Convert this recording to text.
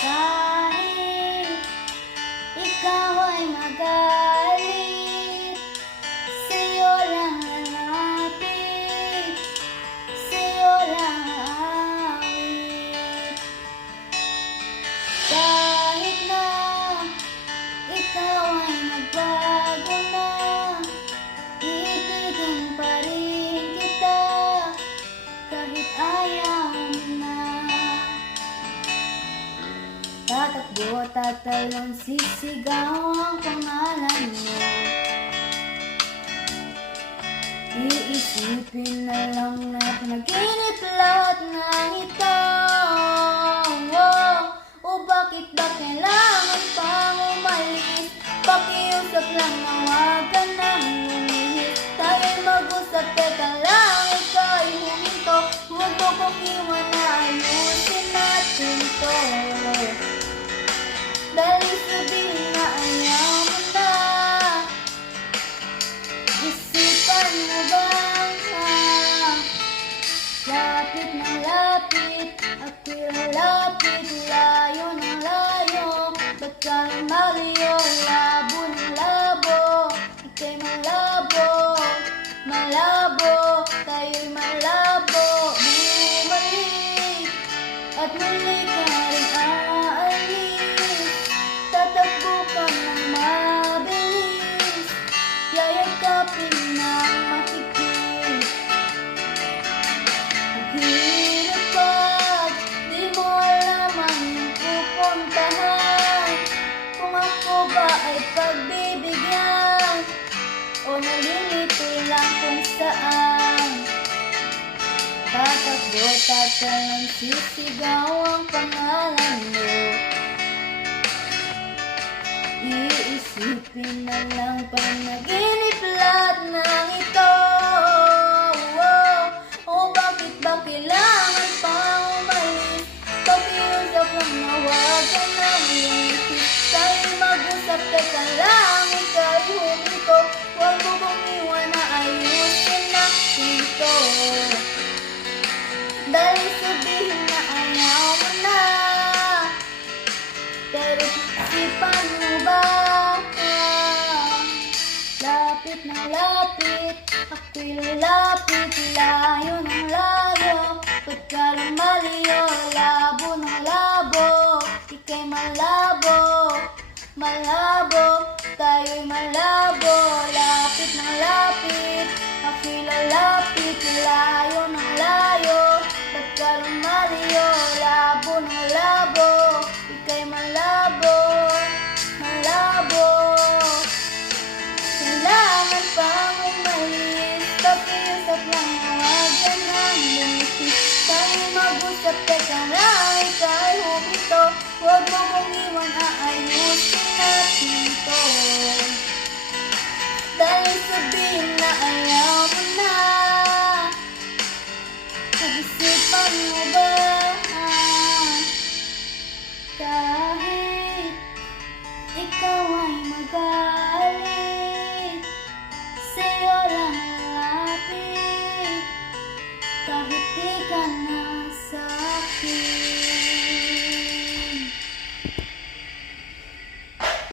Kahit ikaw ay magalit, sa'yo lang lalapit, sa'yo lang aawit. Kahit na ikaw ay nagbago na, iibigin pa rin kita kahit ayaw mo na. Tatakbo, tatalon, sisigaw ang pangalan mo. Iisipin na lang na panaginip lahat ng ito. O bakit ba kailangan pang umalis? Pakiusap lang na huwag ka nang lumihis. Tayo'y mag-usap, teka lang, ikaw ay huminto. Huwag mo kong iwan na ayusin natin to. Dahil sabihin na ayaw mo na, isipan mo ba? Lapit na lapit, ako'y lalapit, layo ng layo. Ba't ka lumalayo, labo ng labo, ika'y malabo, malabo, tayo'y malabo. Bumalik at muli ka rin aalis, tatakbo ka ng mabilis, yayakapin ng mahigpit. Ang hirap pag di mo alam ang iyong pupuntahan, kung ako ba ay pagbibigyan o nalilito lang kung saan. Tatakbo, tatalon, sisigaw ang pangalan mo. Iisipin na lang panaginip lahat ng ito. O bakit ba kailangan pang umalis? Pakiusap lang na huwag ka nang lumihis. Tayo'y mag-usap, teka lang, ika'y huminto. Huwag mo kong iwan na ayusin natin to. Dahil sabihin na ayaw mo na, pero isipan mo ba? Lapit na lapit, ako'y lalapit, layo ng layo. Ba't ka lumalayo, labo ng labo, ika'y malabo, malabo, tayo'y malabo. Lapit na lapit, ako'y lalapit, layo ng layo. Ba't ka lumalayo, labo ng labo, ika'y malabo, malabo. Kailangan pang umalis, pakiusap lang na huwag ka nang lumihis. Tayo'y mag-usap, teka lang, ika'y huminto. Huwag mo kong iwan, aayusin natin to.